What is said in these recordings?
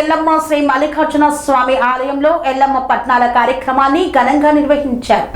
ఎల్లమ్మ శ్రీ మల్లికార్జున స్వామి ఆలయంలో ఎల్లమ్మ పట్నాల కార్యక్రమాన్ని ఘనంగా నిర్వహించారు.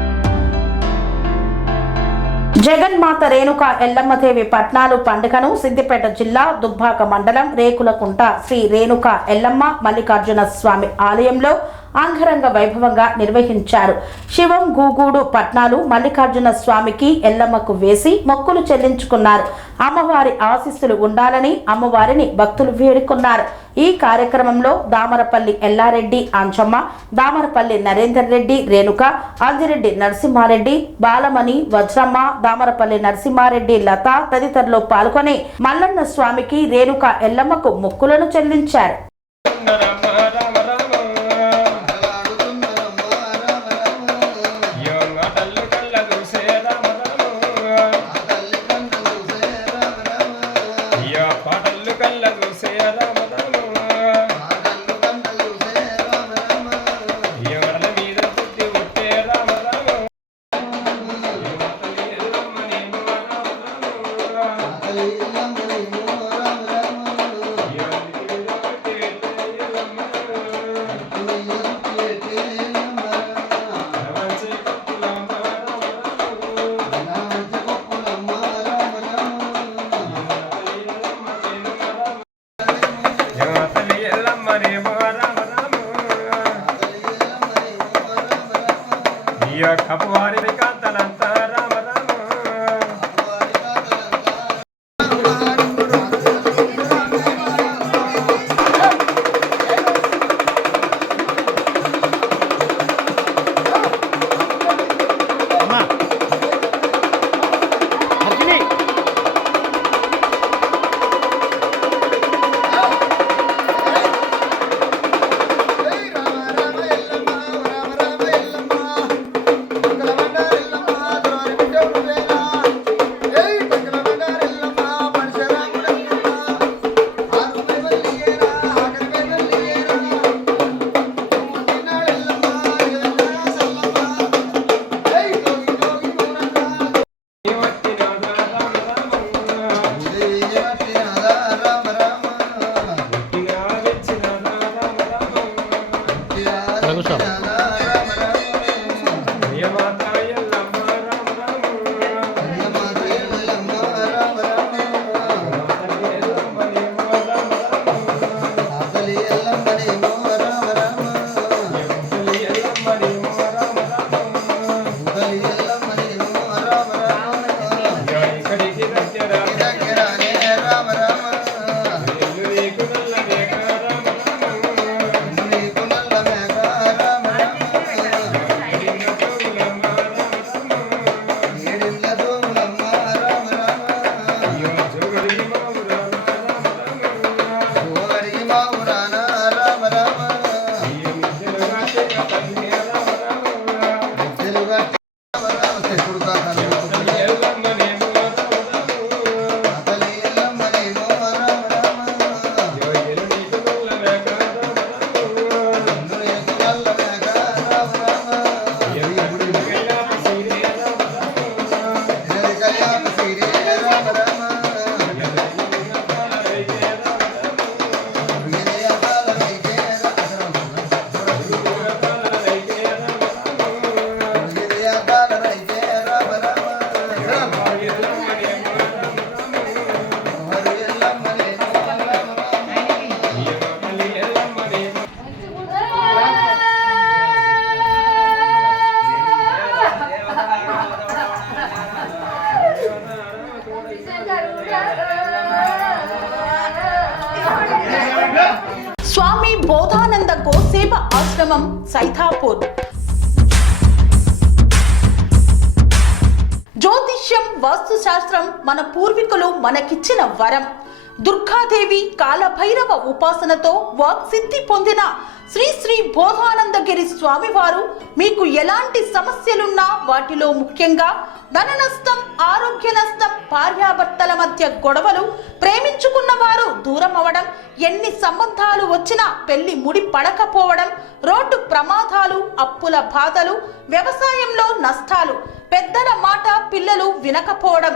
జగన్మాత రేణుక ఎల్లమ్మదేవి పట్నాలు పండుగను సిద్దిపేట జిల్లా దుబ్బాక మండలం రేకులకుంట శ్రీ రేణుక ఎల్లమ్మ మల్లికార్జున స్వామి ఆలయంలో అంగరంగ వైభవంగా నిర్వహించారు. శివం గూగూడు పట్నాలు మల్లికార్జున స్వామికి ఎల్లమ్మకు వేసి మొక్కులు చెల్లించుకున్నారు. అమ్మవారి ఆశీస్సులు ఉండాలని అమ్మవారిని భక్తులు వేడుకున్నారు. ఈ కార్యక్రమంలో దామరపల్లి ఎల్లారెడ్డి అంజమ్మ, దామరపల్లి నరేందర్ రెడ్డి రేణుక, అంజిరెడ్డి నరసింహారెడ్డి, బాలమణి, వజ్రమ్మ, దామరపల్లి నరసింహారెడ్డి, లత తదితరులు పాల్గొని మల్లన్న స్వామికి రేణుక ఎల్లమ్మకు మొక్కులను చెల్లించారు. స్వామి బోధానంద గోసేవ ఆశ్రమం సైథాపూర్. జ్యోతిష్యం, వాస్తుశాస్త్రం మన పూర్వీకులు మనకిచ్చిన వరం. దుర్గాదేవి, కాలభైరవ ఉపాసనతో వాక్సిద్ధి పొందిన శ్రీ శ్రీ బోధానందగిరి స్వామివారు మీకు ఎలాంటి సమస్యలున్నా, వాటిలో ముఖ్యంగా ధన నష్టం, ఆరోగ్య నష్టం, భార్యాభర్తల మధ్య గొడవలు, ప్రేమించుకున్న వారు దూరం అవ్వడం, ఎన్ని సంబంధాలు వచ్చినా పెళ్లి ముడి పడకపోవడం, రోడ్డు ప్రమాదాలు, అప్పుల బాధలు, వ్యవసాయంలో నష్టాలు, పెద్దల మాట పిల్లలు వినకపోవడం,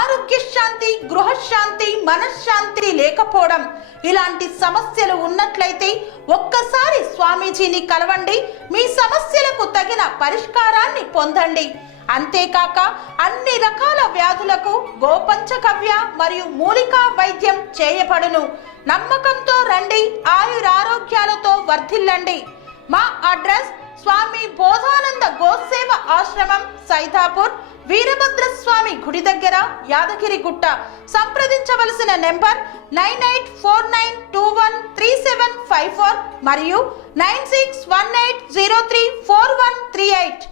ఆరోగ్య శాంతి, గృహశాంతి, మనశ్శాంతి లేకపోవడం, ఇలాంటి సమస్యలు ఉన్నట్లయితే ఒక్కసారి స్వామీజీని కలవండి. మీ సమస్యలకు తగిన పరిష్కారాన్ని పొందండి. అంతేకాక అన్ని రకాల వ్యాధులకు గోపంచకవ్య మరియు మూలికా వైద్యం చేయబడును. నమ్మకంతో రండి, ఆయురారోగ్యాలతో వర్ధిల్లండి. మా అడ్రస్ స్వామి బోధానంద గోసేవ ఆశ్రమం, సైదాపూర్, వీరభద్రస్వామి గుడి దగ్గర, యాదగిరిగుట్ట. సంప్రదించవలసిన నెంబర్ 9849213754 మరియు 9618034138.